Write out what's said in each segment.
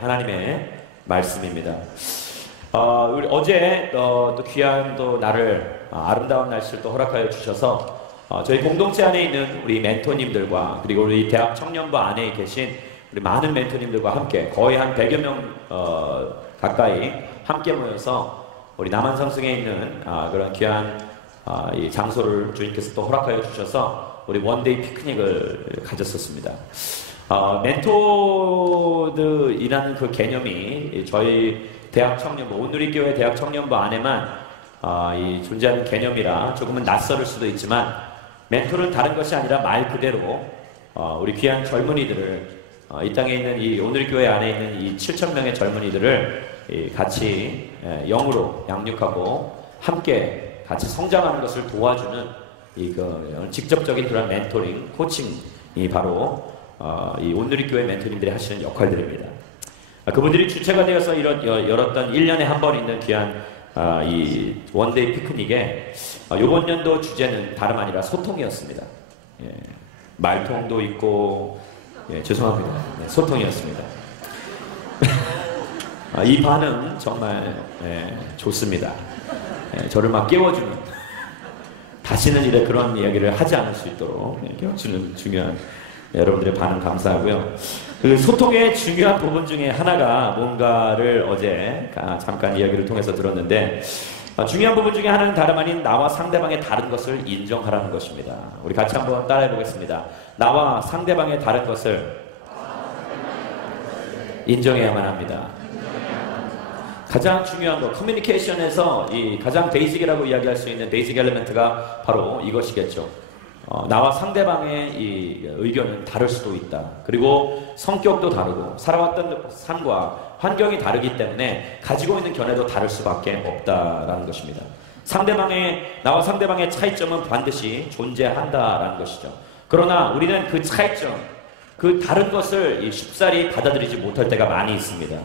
하나님의 말씀입니다. 우리 어제 또 귀한 또 날을 아름다운 날씨를 또 허락하여 주셔서 저희 공동체 안에 있는 우리 멘토님들과 그리고 우리 대학 청년부 안에 계신 우리 많은 멘토님들과 함께 거의 한 100여 명 가까이 함께 모여서 우리 남한성승에 있는 그런 귀한 이 장소를 주님께서 또 허락하여 주셔서 우리 원데이 피크닉을 가졌었습니다. 멘토들이라는 그 개념이 저희 대학 청년부, 온누리교회 대학 청년부 안에만 이 존재하는 개념이라 조금은 낯설을 수도 있지만, 멘토는 다른 것이 아니라 말 그대로 우리 귀한 젊은이들을 이 땅에 있는 이 온누리교회 안에 있는 이 7,000명의 젊은이들을 같이 영으로 양육하고 함께 같이 성장하는 것을 도와주는 직접적인 그런 멘토링, 코칭이 바로 이 온누리교회 멘토님들이 하시는 역할들입니다. 그분들이 주체가 되어서 열었던 1년에 한 번 있는 귀한 이 원데이 피크닉에 이번 연도 주제는 다름 아니라 소통이었습니다. 말통도 있고, 죄송합니다. 소통이었습니다. 이 반응 정말 좋습니다. 저를 막 깨워주는, 다시는 이래 그런 이야기를 하지 않을 수 있도록 깨워주는 중요한 여러분들의 반응 감사하고요. 그 소통의 중요한 부분 중에 하나가 뭔가를 어제 잠깐 이야기를 통해서 들었는데, 중요한 부분 중에 하나는 다름 아닌 나와 상대방의 다른 것을 인정하라는 것입니다. 우리 같이 한번 따라해 보겠습니다. 나와 상대방의 다른 것을 인정해야만 합니다. 가장 중요한 거, 커뮤니케이션에서 이 가장 베이직이라고 이야기할 수 있는 베이직 엘리멘트가 바로 이것이겠죠. 나와 상대방의 이 의견은 다를 수도 있다. 그리고 성격도 다르고 살아왔던 삶과 환경이 다르기 때문에 가지고 있는 견해도 다를 수밖에 없다라는 것입니다. 나와 상대방의 차이점은 반드시 존재한다라는 것이죠. 그러나 우리는 그 차이점, 그 다른 것을 쉽사리 받아들이지 못할 때가 많이 있습니다.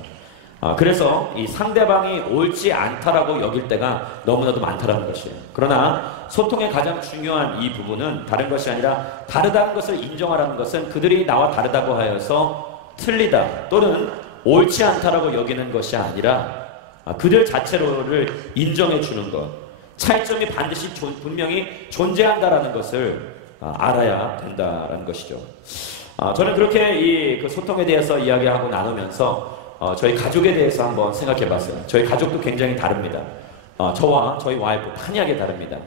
그래서 이 상대방이 옳지 않다라고 여길 때가 너무나도 많다라는 것이에요. 그러나 소통의 가장 중요한 이 부분은 다른 것이 아니라, 다르다는 것을 인정하라는 것은 그들이 나와 다르다고 하여서 틀리다 또는 옳지 않다라고 여기는 것이 아니라 그들 자체로를 인정해 주는 것, 차이점이 반드시 분명히 존재한다라는 것을 알아야 된다라는 것이죠. 저는 그렇게 그 소통에 대해서 이야기하고 나누면서 저희 가족에 대해서 한번 생각해 봤어요. 저희 가족도 굉장히 다릅니다. 저와 저희 와이프 판이하게 다릅니다.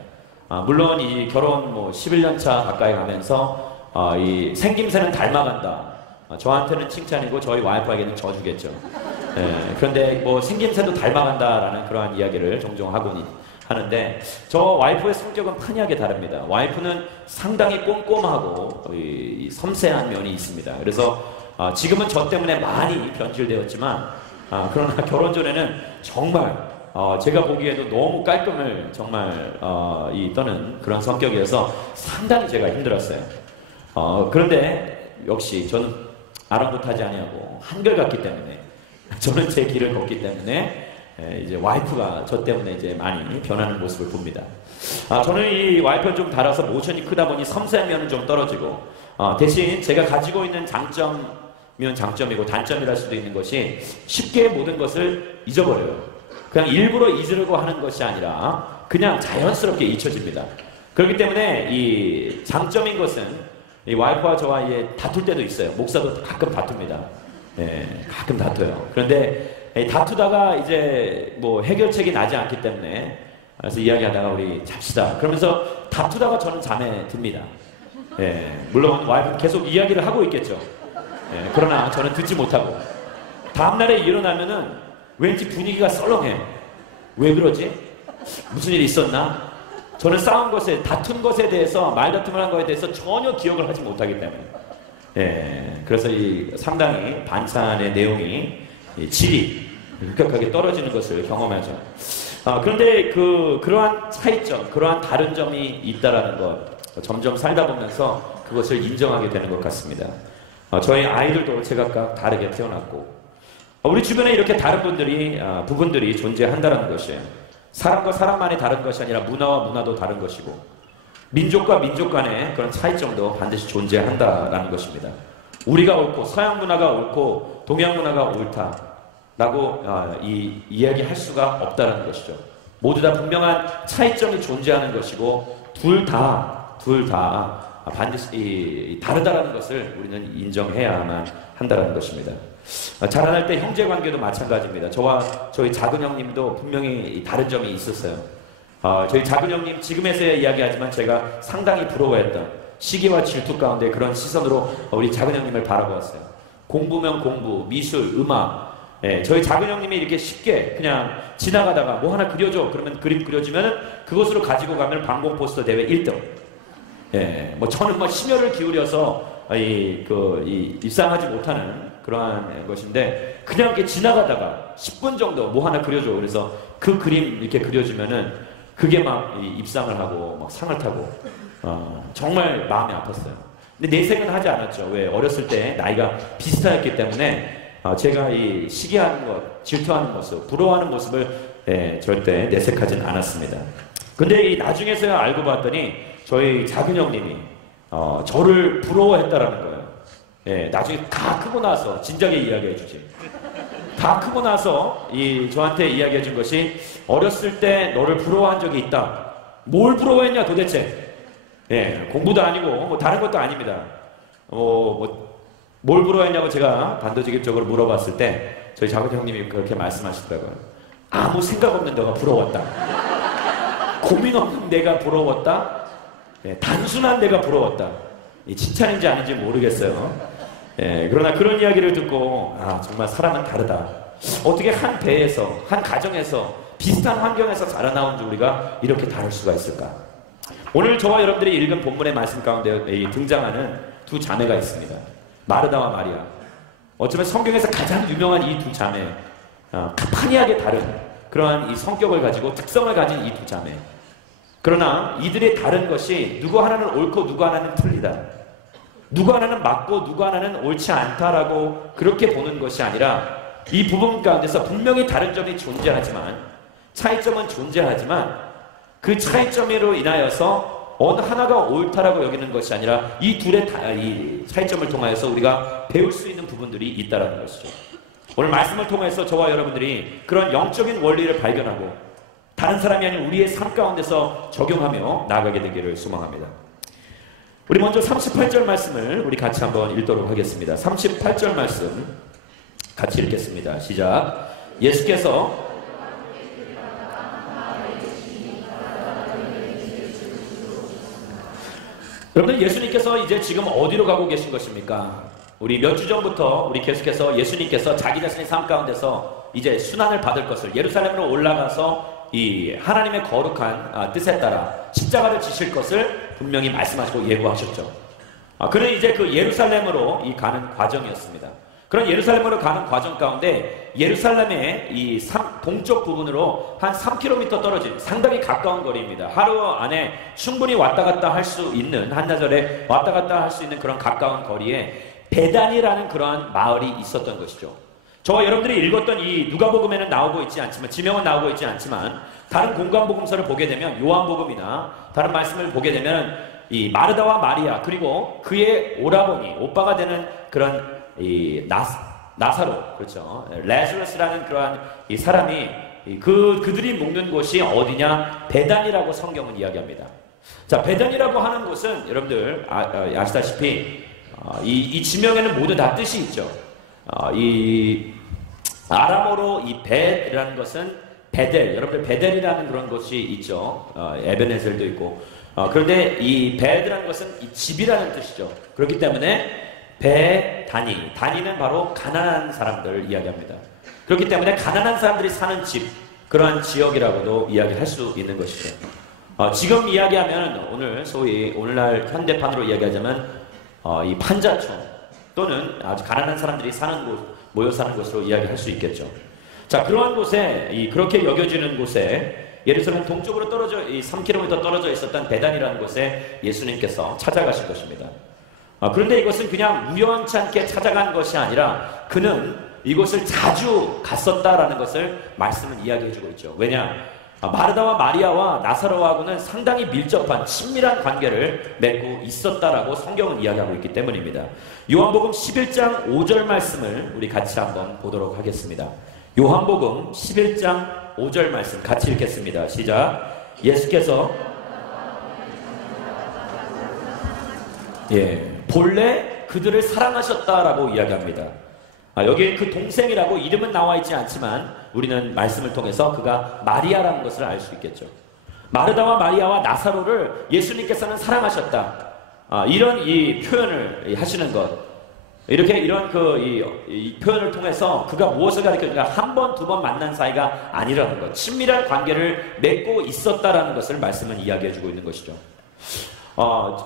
물론 이 결혼 11년 차 가까이 가면서 이 생김새는 닮아간다. 저한테는 칭찬이고 저희 와이프에게는 저주겠죠. 그런데 생김새도 닮아간다라는 그러한 이야기를 종종 하곤 하는데, 저 와이프의 성격은 판이하게 다릅니다. 와이프는 상당히 꼼꼼하고 섬세한 면이 있습니다. 그래서 지금은 저 때문에 많이 변질되었지만, 그러나 결혼 전에는 정말 제가 보기에도 너무 깔끔을 정말 떠는 그런 성격이어서 상당히 제가 힘들었어요. 그런데 역시 저는 아랑곳하지 아니하고 한결같기 때문에, 저는 제 길을 걷기 때문에 이제 와이프가 저 때문에 이제 많이 변하는 모습을 봅니다. 저는 이 와이프가 좀 달아서 모션이 크다 보니 섬세한 면은 좀 떨어지고, 대신 제가 가지고 있는 장점이면 장점이고 단점이랄 수도 있는 것이, 쉽게 모든 것을 잊어버려요. 그냥 일부러 잊으려고 하는 것이 아니라 그냥 자연스럽게 잊혀집니다. 그렇기 때문에 이 장점인 것은, 이 와이프와 저와 다툴 때도 있어요. 목사도 가끔 다툽니다. 가끔 다퉈요. 그런데 다투다가 이제 해결책이 나지 않기 때문에, 그래서 이야기하다가 우리 잡시다 그러면서 다투다가 저는 잠에 듭니다. 물론 와이프는 계속 이야기를 하고 있겠죠. 그러나 저는 듣지 못하고, 다음날에 일어나면은 왠지 분위기가 썰렁해. 왜 그러지? 무슨 일이 있었나? 저는 싸운 것에, 다툰 것에 대해서, 말다툼을 한 것에 대해서 전혀 기억을 하지 못하기 때문에, 그래서 상당히 반찬의 내용이, 질이 급격하게 떨어지는 것을 경험하죠. 그런데 그러한 차이점, 그러한 다른 점이 있다라는 것, 점점 살다 보면서 그것을 인정하게 되는 것 같습니다. 저희 아이들도 제각각 다르게 태어났고, 우리 주변에 이렇게 다른 부분들이 존재한다는 것이에요. 사람과 사람만이 다른 것이 아니라 문화와 문화도 다른 것이고, 민족과 민족 간의 그런 차이점도 반드시 존재한다라는 것입니다. 우리가 옳고 서양 문화가 옳고 동양 문화가 옳다라고 이야기할 수가 없다는 것이죠. 모두 다 분명한 차이점이 존재하는 것이고 둘 다 반드시 다르다라는 것을 우리는 인정해야만 한다는 것입니다. 자라날 때 형제 관계도 마찬가지입니다. 저와 저희 작은 형님도 분명히 다른 점이 있었어요. 저희 작은 형님 지금에서야 이야기하지만 제가 상당히 부러워했던 시기와 질투 가운데 그런 시선으로 우리 작은 형님을 바라보았어요. 공부면 공부, 미술, 음악. 저희 작은 형님이 이렇게 쉽게 그냥 지나가다가 뭐 하나 그려줘. 그러면 그림 그려주면 그것으로 가지고 가면 방공 포스터 대회 1등. 저는 심혈을 기울여서 입상하지 못하는 그러한 것인데 그냥 이렇게 지나가다가 10분 정도 뭐 하나 그려줘. 그래서 그 그림 이렇게 그려주면은 그게 막 입상을 하고 막 상을 타고 정말 마음이 아팠어요. 근데 내색은 하지 않았죠. 왜? 어렸을 때 나이가 비슷하였기 때문에 제가 이 시기하는 것, 질투하는 모습, 부러워하는 모습을 절대 내색하진 않았습니다. 근데 나중에서야 알고 봤더니 저희 작은 형님이 저를 부러워했다라는 거예요. 나중에 다 크고 나서 진작에 이야기해 주지. 다 크고 나서 저한테 이야기해 준 것이 어렸을 때 너를 부러워한 적이 있다. 뭘 부러워했냐 도대체? 공부도 아니고 뭐 다른 것도 아닙니다. 뭘 부러워했냐고 제가 단도직입적으로 물어봤을 때 저희 작은 형님이 그렇게 말씀하시더라고요. 아무 생각 없는 너가 부러웠다. 고민 없는 내가 부러웠다. 단순한 내가 부러웠다. 칭찬인지 아닌지 모르겠어요. 그러나 그런 이야기를 듣고 정말 사람은 다르다. 어떻게 한 배에서 한 가정에서 비슷한 환경에서 자라나온 우리가 이렇게 다를 수가 있을까? 오늘 저와 여러분들이 읽은 본문의 말씀 가운데 등장하는 두 자매가 있습니다. 마르다와 마리아. 어쩌면 성경에서 가장 유명한 이 두 자매, 판이하게 다른 그러한 이 성격을 가지고 특성을 가진 이 두 자매. 그러나 이들의 다른 것이 누구 하나는 옳고 누구 하나는 틀리다. 누구 하나는 맞고 누구 하나는 옳지 않다라고 그렇게 보는 것이 아니라 이 부분 가운데서 분명히 다른 점이 존재하지만 차이점은 존재하지만 그 차이점으로 인하여서 어느 하나가 옳다라고 여기는 것이 아니라 이 둘의 이 차이점을 통하여서 우리가 배울 수 있는 부분들이 있다는 것이죠. 오늘 말씀을 통해서 저와 여러분들이 그런 영적인 원리를 발견하고 다른 사람이 아닌 우리의 삶 가운데서 적용하며 나아가게 되기를 소망합니다. 우리 먼저 38절 말씀을 우리 같이 한번 읽도록 하겠습니다. 38절 말씀 같이 읽겠습니다. 시작. 예수께서 여러분들 예수님께서 이제 지금 어디로 가고 계신 것입니까? 우리 몇 주 전부터 우리 계속해서 예수님께서 자기 자신의 삶 가운데서 이제 순환을 받을 것을 예루살렘으로 올라가서 이 하나님의 거룩한 뜻에 따라 십자가를 지실 것을 분명히 말씀하시고 예고하셨죠. 그는 이제 그 예루살렘으로 가는 과정이었습니다. 그런 예루살렘으로 가는 과정 가운데 예루살렘의 이 동쪽 부분으로 한 3km 떨어진 상당히 가까운 거리입니다. 하루 안에 충분히 왔다 갔다 할 수 있는 한나절에 왔다 갔다 할 수 있는 그런 가까운 거리에 베단이라는 그러한 마을이 있었던 것이죠. 저와 여러분들이 읽었던 이 누가복음에는 나오고 있지 않지만 지명은 나오고 있지 않지만 다른 공간복음서를 보게 되면 요한복음이나 다른 말씀을 보게 되면 이 마르다와 마리아 그리고 그의 오라버니 오빠가 되는 그런 이 나사로 그렇죠. 레즈러스라는 그러한 이 사람이 그들이 묵는 곳이 어디냐? 베단이라고 성경은 이야기합니다. 자, 베단이라고 하는 곳은 여러분들 아시다시피 이 지명에는 모두 다 뜻이 있죠. 이 아람어로 이 벳이라는 것은 베델, 여러분들 베델이라는 그런 곳이 있죠. 에베네셀도 있고. 그런데 이 벳이라는 것은 이 집이라는 뜻이죠. 그렇기 때문에 다니는 바로 가난한 사람들을 이야기합니다. 그렇기 때문에 가난한 사람들이 사는 집, 그러한 지역이라고도 이야기할 수 있는 것이죠. 지금 이야기하면 오늘 소위 오늘날 현대판으로 이야기하자면 이 판자촌 또는 아주 가난한 사람들이 사는 곳, 모여 사는 곳으로 이야기할 수 있겠죠. 자, 그러한 곳에 그렇게 여겨지는 곳에 예루살렘 동쪽으로 떨어져 3km 떨어져 있었던 베단이라는 곳에 예수님께서 찾아가신 것입니다. 그런데 이것은 그냥 우연찮게 찾아간 것이 아니라 그는 이곳을 자주 갔었다라는 것을 말씀은 이야기해주고 있죠. 왜냐? 마르다와 마리아와 나사로하고는 상당히 밀접한 친밀한 관계를 맺고 있었다라고 성경은 이야기하고 있기 때문입니다. 요한복음 11장 5절 말씀을 우리 같이 한번 보도록 하겠습니다. 요한복음 11장 5절 말씀 같이 읽겠습니다. 시작. 예수께서 본래 그들을 사랑하셨다라고 이야기합니다. 여기 그 동생이라고 이름은 나와 있지 않지만 우리는 말씀을 통해서 그가 마리아라는 것을 알 수 있겠죠. 마르다와 마리아와 나사로를 예수님께서는 사랑하셨다. 이런 이 표현을 하시는 것, 이런 이 표현을 통해서 그가 무엇을 가리켜주니까 한 번, 두 번 만난 사이가 아니라는 것, 친밀한 관계를 맺고 있었다라는 것을 말씀은 이야기해주고 있는 것이죠.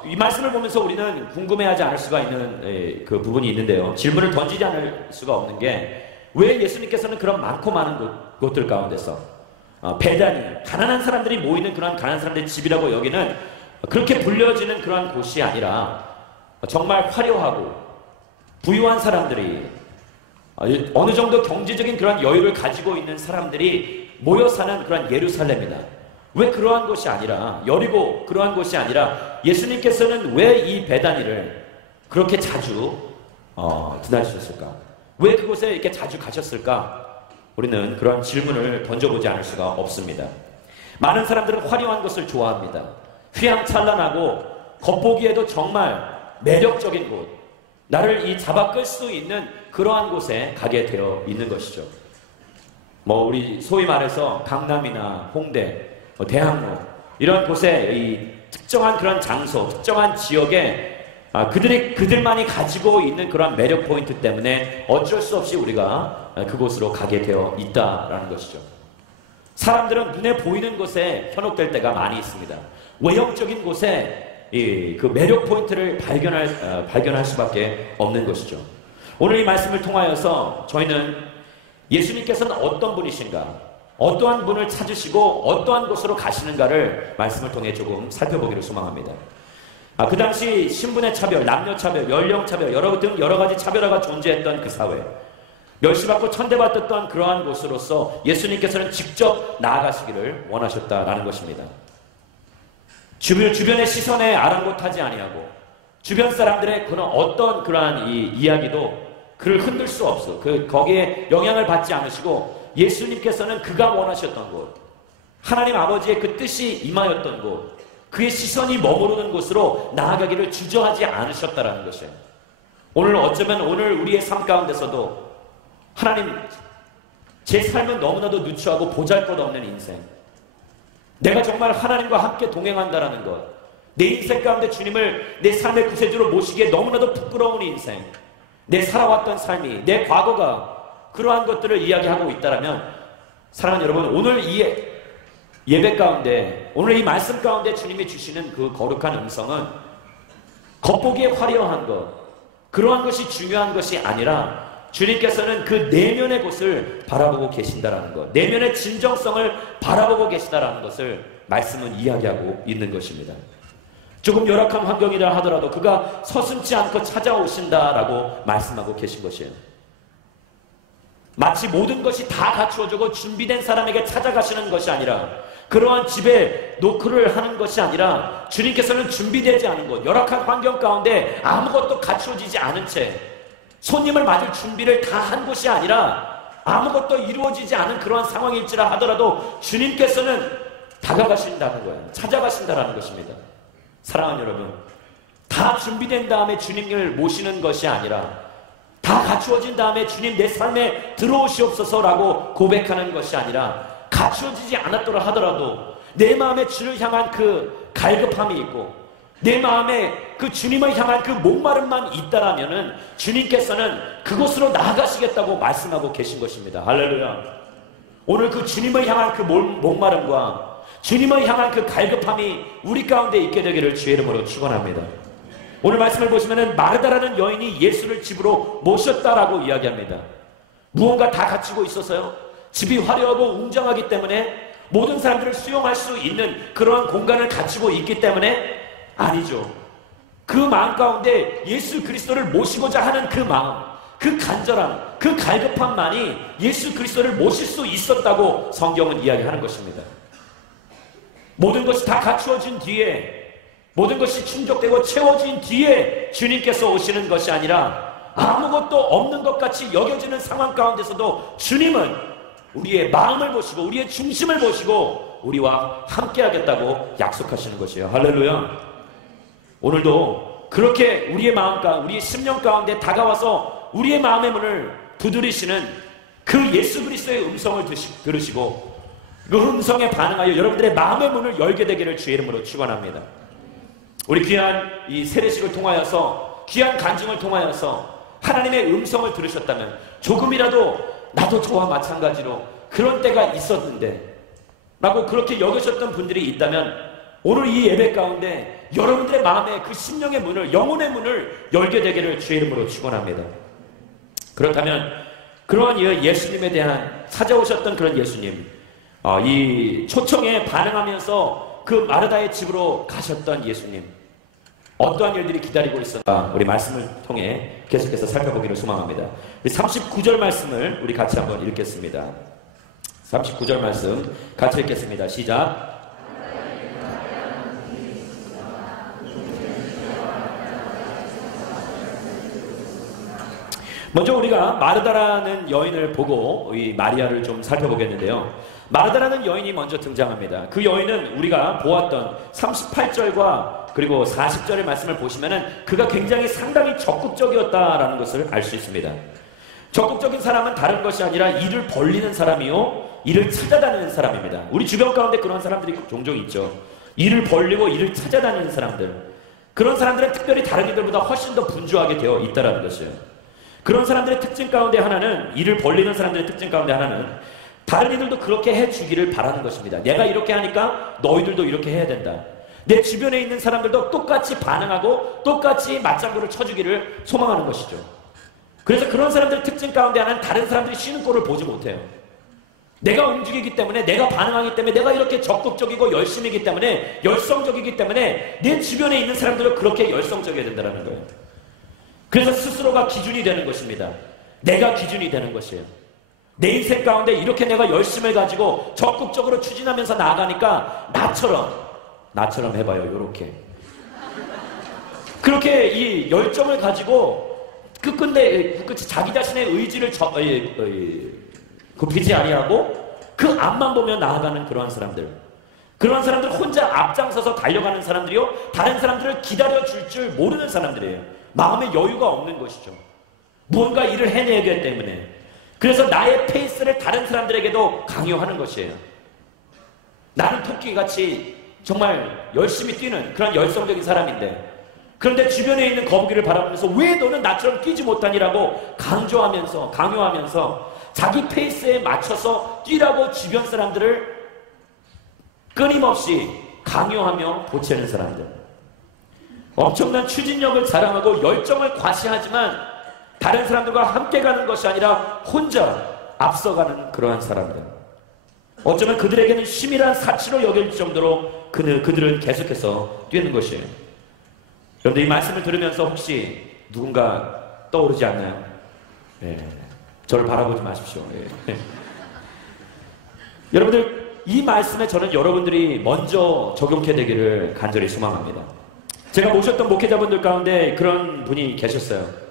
이 말씀을 보면서 우리는 궁금해하지 않을 수가 있는 그 부분이 있는데요. 질문을 던지지 않을 수가 없는 게 왜 예수님께서는 그런 많고 많은 곳들 가운데서 베다니, 가난한 사람들이 모이는 그런 가난한 사람들의 집이라고 여기는 그렇게 불려지는 그런 곳이 아니라 정말 화려하고 부유한 사람들이 어느 정도 경제적인 그런 여유를 가지고 있는 사람들이 모여 사는 그런 예루살렘이다. 왜 그러한 곳이 아니라 여리고 그러한 곳이 아니라 예수님께서는 왜 이 베다니를 그렇게 자주 지나주셨을까? 왜 그곳에 이렇게 자주 가셨을까? 우리는 그런 질문을 던져보지 않을 수가 없습니다. 많은 사람들은 화려한 것을 좋아합니다. 휘황찬란하고 겉보기에도 정말 매력적인 곳, 나를 잡아 끌 수 있는 그러한 곳에 가게 되어 있는 것이죠. 우리 소위 말해서 강남이나 홍대, 대학로 이런 곳에 이 특정한 그런 장소, 특정한 지역에 그들만이 가지고 있는 그런 매력 포인트 때문에 어쩔 수 없이 우리가 그곳으로 가게 되어 있다라는 것이죠. 사람들은 눈에 보이는 곳에 현혹될 때가 많이 있습니다. 외형적인 곳에 그 매력 포인트를 발견할 수밖에 없는 것이죠. 오늘 이 말씀을 통하여서 저희는 예수님께서는 어떤 분이신가, 어떠한 분을 찾으시고 어떠한 곳으로 가시는가를 말씀을 통해 조금 살펴보기를 소망합니다. 그 당시 신분의 차별, 남녀 차별, 연령 차별, 여러 가지 차별화가 존재했던 그 사회, 멸시받고 천대받았던 그러한 곳으로서 예수님께서는 직접 나아가시기를 원하셨다라는 것입니다. 주변의 시선에 아랑곳하지 아니하고 주변 사람들의 그런 어떤 그러한 이야기도 그를 흔들 수 없어. 거기에 영향을 받지 않으시고 예수님께서는 그가 원하셨던 곳, 하나님 아버지의 그 뜻이 임하였던 곳, 그의 시선이 머무르는 곳으로 나아가기를 주저하지 않으셨다라는 것이에요. 오늘 어쩌면 우리의 삶 가운데서도 하나님, 제 삶은 너무나도 누추하고 보잘것없는 인생, 내가 정말 하나님과 함께 동행한다라는 것, 내 인생 가운데 주님을 내 삶의 구세주로 모시기에 너무나도 부끄러운 인생, 내 살아왔던 삶이, 내 과거가 그러한 것들을 이야기하고 있다면, 사랑하는 여러분, 오늘 이 예배 가운데, 오늘 이 말씀 가운데 주님이 주시는 그 거룩한 음성은 겉보기에 화려한 것, 그러한 것이 중요한 것이 아니라 주님께서는 그 내면의 곳을 바라보고 계신다라는 것, 내면의 진정성을 바라보고 계시다라는 것을 말씀은 이야기하고 있는 것입니다. 조금 열악한 환경이라 하더라도 그가 서슴지 않고 찾아오신다라고 말씀하고 계신 것이에요. 마치 모든 것이 다 갖추어지고 준비된 사람에게 찾아가시는 것이 아니라, 그러한 집에 노크를 하는 것이 아니라 주님께서는 준비되지 않은 것, 열악한 환경 가운데 아무것도 갖추어지지 않은 채 손님을 맞을 준비를 다 한 곳이 아니라 아무것도 이루어지지 않은 그러한 상황일지라 하더라도 주님께서는 다가가신다는 거예요. 찾아가신다는 것입니다. 사랑하는 여러분, 다 준비된 다음에 주님을 모시는 것이 아니라 다 갖추어진 다음에 주님 내 삶에 들어오시옵소서라고 고백하는 것이 아니라, 갖추어지지 않았더라 하더라도 내 마음에 주를 향한 그 갈급함이 있고 내 마음에 그 주님을 향한 그 목마름만 있다라면은 주님께서는 그곳으로 나아가시겠다고 말씀하고 계신 것입니다. 할렐루야. 오늘 그 주님을 향한 그 목마름과 주님을 향한 그 갈급함이 우리 가운데 있게 되기를 주의 이름으로 축원합니다. 오늘 말씀을 보시면은 마르다라는 여인이 예수를 집으로 모셨다라고 이야기합니다. 무언가 다 갖추고 있어서요. 집이 화려하고 웅장하기 때문에, 모든 사람들을 수용할 수 있는 그러한 공간을 갖추고 있기 때문에 아니죠. 그 마음 가운데 예수 그리스도를 모시고자 하는 그 마음, 그 간절함, 그 갈급함만이 예수 그리스도를 모실 수 있었다고 성경은 이야기하는 것입니다. 모든 것이 다 갖추어진 뒤에, 모든 것이 충족되고 채워진 뒤에 주님께서 오시는 것이 아니라 아무것도 없는 것 같이 여겨지는 상황 가운데서도 주님은 우리의 마음을 보시고 우리의 중심을 보시고 우리와 함께 하겠다고 약속하시는 것이에요. 할렐루야. 오늘도 그렇게 우리의 마음과 우리의 심령 가운데 다가와서 우리의 마음의 문을 두드리시는 그 예수 그리스도의 음성을 들으시고 그 음성에 반응하여 여러분들의 마음의 문을 열게 되기를 주의 이름으로 축원합니다. 우리 귀한 이 세례식을 통하여서, 귀한 간증을 통하여서 하나님의 음성을 들으셨다면 조금이라도 나도 저와 마찬가지로 그런 때가 있었는데 라고 그렇게 여기셨던 분들이 있다면 오늘 이 예배 가운데 여러분들의 마음의 그 심령의 문을, 영혼의 문을 열게 되기를 주의 이름으로 축원합니다. 그렇다면 그러한 예수님에 대한 찾아오셨던 그런 예수님, 이 초청에 반응하면서 그 마르다의 집으로 가셨던 예수님, 어떠한 일들이 기다리고 있었나 우리 말씀을 통해 계속해서 살펴보기를 소망합니다. 39절 말씀을 우리 같이 한번 읽겠습니다. 39절 말씀 같이 읽겠습니다. 시작. 먼저 우리가 마르다라는 여인을 보고 이 마리아를 좀 살펴보겠는데요. 마르다라는 여인이 먼저 등장합니다. 그 여인은 우리가 보았던 38절과 그리고 40절의 말씀을 보시면은 그가 굉장히 상당히 적극적이었다라는 것을 알 수 있습니다. 적극적인 사람은 다른 것이 아니라 일을 벌리는 사람이요, 일을 찾아다니는 사람입니다. 우리 주변 가운데 그런 사람들이 종종 있죠. 일을 벌리고 일을 찾아다니는 사람들. 그런 사람들은 특별히 다른 이들보다 훨씬 더 분주하게 되어 있다는 것이에요. 그런 사람들의 특징 가운데 하나는, 일을 벌리는 사람들의 특징 가운데 하나는 다른 이들도 그렇게 해주기를 바라는 것입니다. 내가 이렇게 하니까 너희들도 이렇게 해야 된다. 내 주변에 있는 사람들도 똑같이 반응하고 똑같이 맞장구를 쳐주기를 소망하는 것이죠. 그래서 그런 사람들의 특징 가운데 하나는 다른 사람들이 쉬는 꼴을 보지 못해요. 내가 움직이기 때문에, 내가 반응하기 때문에, 내가 이렇게 적극적이고 열심이기 때문에, 열성적이기 때문에 내 주변에 있는 사람들도 그렇게 열성적이어야 된다는 거예요. 그래서 스스로가 기준이 되는 것입니다. 내가 기준이 되는 것이에요. 내 인생 가운데 이렇게 내가 열심을 가지고 적극적으로 추진하면서 나아가니까 나처럼 해봐요. 요렇게. 그렇게 이 열정을 가지고 끝끝이 자기 자신의 의지를 굽히지 아니하고 그 앞만 보며 나아가는 그러한 사람들. 그러한 사람들 혼자 앞장서서 달려가는 사람들이요. 다른 사람들을 기다려줄 줄 모르는 사람들이에요. 마음의 여유가 없는 것이죠. 무언가 일을 해내기 때문에. 그래서 나의 페이스를 다른 사람들에게도 강요하는 것이에요. 나는 토끼같이 정말 열심히 뛰는 그런 열성적인 사람인데, 그런데 주변에 있는 거북이를 바라보면서 왜 너는 나처럼 뛰지 못하니라고 강요하면서 자기 페이스에 맞춰서 뛰라고 주변 사람들을 끊임없이 강요하며 보채는 사람들. 엄청난 추진력을 자랑하고 열정을 과시하지만 다른 사람들과 함께 가는 것이 아니라 혼자 앞서가는 그러한 사람들. 어쩌면 그들에게는 심이란 사치로 여길 정도로 그들은 계속해서 뛰는 것이에요. 그런데 이 말씀을 들으면서 혹시 누군가 떠오르지 않나요? 네. 저를 바라보지 마십시오. 네. 여러분들, 이 말씀에 저는 여러분들이 먼저 적용해 되기를 간절히 소망합니다. 제가 모셨던 목회자분들 가운데 그런 분이 계셨어요.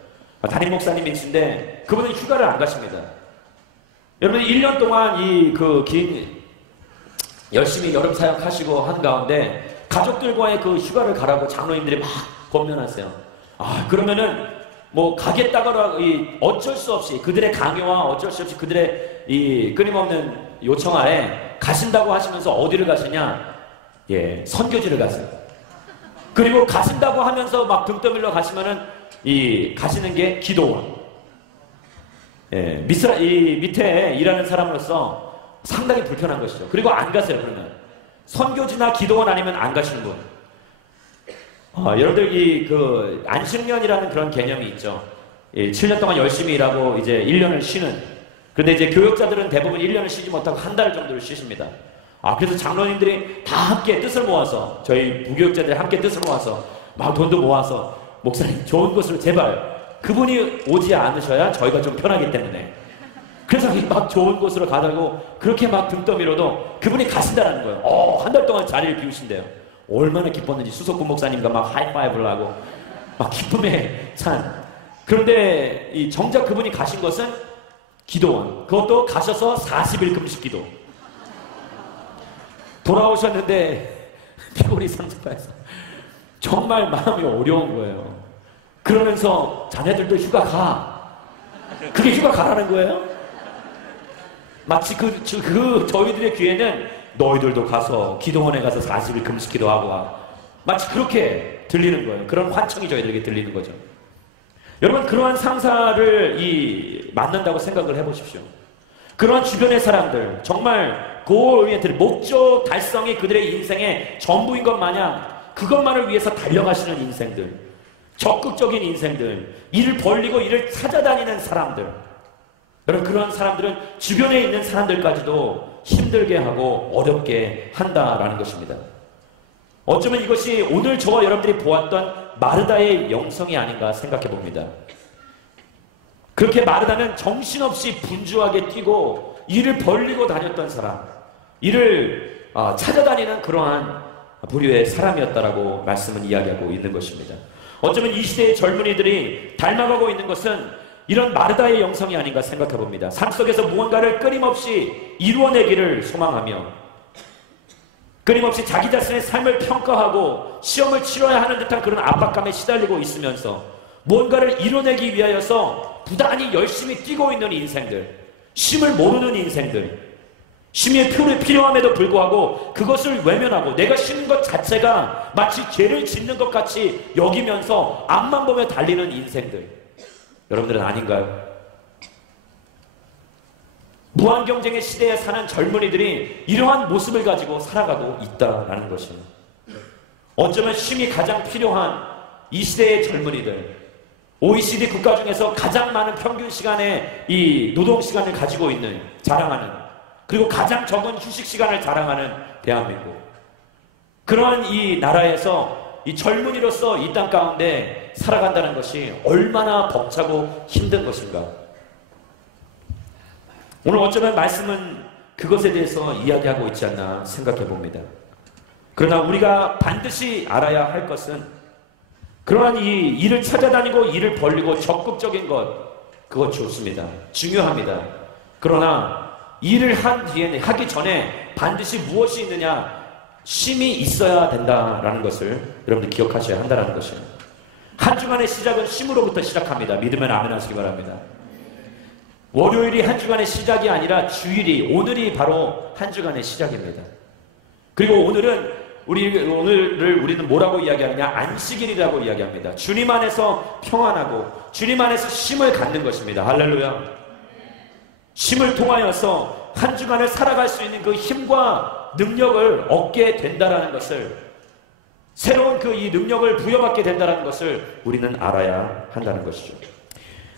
담임 목사님이신데 그분은 휴가를 안 가십니다. 여러분, 1년 동안 열심히 여름 사역하시고 한 가운데 가족들과의 그 휴가를 가라고 장로님들이 막 권면하세요. 그러면은 뭐 가겠다고 어쩔 수 없이 그들의 강요와 어쩔 수 없이 그들의 이 끊임없는 요청하에 가신다고 하시면서 어디를 가시냐? 선교지를 가세요. 그리고 가신다고 하면서 막 등 떠밀러 가시면은 가시는 게 기도원. 밑에 일하는 사람으로서 상당히 불편한 것이죠. 그리고 안 가세요. 그러면 선교지나 기도원 아니면 안 가시는 분. 여러분들 안식년이라는 그런 개념이 있죠. 7년 동안 열심히 일하고 이제 1년을 쉬는. 그런데 이제 교역자들은 대부분 1년을 쉬지 못하고 한 달 정도를 쉬십니다. 그래서 장로님들이 다 함께 뜻을 모아서, 저희 부교육자들이 함께 뜻을 모아서 막 돈도 모아서, 목사님 좋은 곳으로 제발, 그분이 오지 않으셔야 저희가 좀 편하기 때문에 그래서 막 좋은 곳으로 가자고 그렇게 막 등 떠밀어도 그분이 가신다는 거예요. 한 달 동안 자리를 비우신대요. 얼마나 기뻤는지 수석구 목사님과 막 하이파이브를 하고 막 기쁨에 찬. 그런데 이 정작 그분이 가신 것은 기도원. 그것도 가셔서 40일 금식 기도. 돌아오셨는데 피골이 상처파에서 정말 마음이 어려운 거예요. 그러면서 자네들도 휴가 가. 그게 휴가 가라는 거예요? 마치 저희들의 귀에는 너희들도 가서 기도원에 가서 40일 금식 기도하고 와. 마치 그렇게 들리는 거예요. 그런 환청이 저희들에게 들리는 거죠. 여러분, 그러한 상사를 만난다고 생각을 해보십시오. 그런 주변의 사람들, 정말 고오리엔트드 목적 달성이 그들의 인생의 전부인 것 마냥 그것만을 위해서 달려가시는 인생들, 적극적인 인생들, 일을 벌리고 일을 찾아다니는 사람들. 여러분, 그런 사람들은 주변에 있는 사람들까지도 힘들게 하고 어렵게 한다라는 것입니다. 어쩌면 이것이 오늘 저와 여러분들이 보았던 마르다의 영성이 아닌가 생각해 봅니다. 그렇게 마르다는 정신없이 분주하게 뛰고 일을 벌리고 다녔던 사람, 일을 찾아다니는 그러한 부류의 사람이었다라고 말씀은 이야기하고 있는 것입니다. 어쩌면 이 시대의 젊은이들이 닮아가고 있는 것은 이런 마르다의 영성이 아닌가 생각해 봅니다. 삶 속에서 무언가를 끊임없이 이루어내기를 소망하며 끊임없이 자기 자신의 삶을 평가하고 시험을 치러야 하는 듯한 그런 압박감에 시달리고 있으면서 무언가를 이뤄내기 위하여서 부단히 열심히 뛰고 있는 인생들, 쉼을 모르는 인생들, 쉼이 필요함에도 불구하고 그것을 외면하고 내가 쉬는 것 자체가 마치 죄를 짓는 것 같이 여기면서 앞만 보며 달리는 인생들, 여러분들은 아닌가요? 무한 경쟁의 시대에 사는 젊은이들이 이러한 모습을 가지고 살아가고 있다라는 것입니다. 어쩌면 쉼이 가장 필요한 이 시대의 젊은이들, OECD 국가 중에서 가장 많은 평균 시간의 이 노동 시간을 가지고 있는, 자랑하는, 그리고 가장 적은 휴식 시간을 자랑하는 대한민국. 그러한 이 나라에서 이 젊은이로서 이 땅 가운데 살아간다는 것이 얼마나 벅차고 힘든 것인가. 오늘 어쩌면 말씀은 그것에 대해서 이야기하고 있지 않나 생각해 봅니다. 그러나 우리가 반드시 알아야 할 것은 그러한 이 일을 찾아다니고 일을 벌리고 적극적인 것, 그것 좋습니다. 중요합니다. 그러나 일을 하기 전에 반드시 무엇이 있느냐, 쉼이 있어야 된다라는 것을 여러분들 기억하셔야 한다는 것이에요. 한 주간의 시작은 쉼으로부터 시작합니다. 믿으면 아멘 하시기 바랍니다. 월요일이 한 주간의 시작이 아니라 주일이, 오늘이 바로 한 주간의 시작입니다. 그리고 오늘을 우리는 뭐라고 이야기하느냐? 안식일이라고 이야기합니다. 주님 안에서 평안하고 주님 안에서 쉼을 갖는 것입니다. 할렐루야. 쉼을 통하여서 한 주간을 살아갈 수 있는 그 힘과 능력을 얻게 된다라는 것을, 새로운 이 능력을 부여받게 된다라는 것을 우리는 알아야 한다는 것이죠.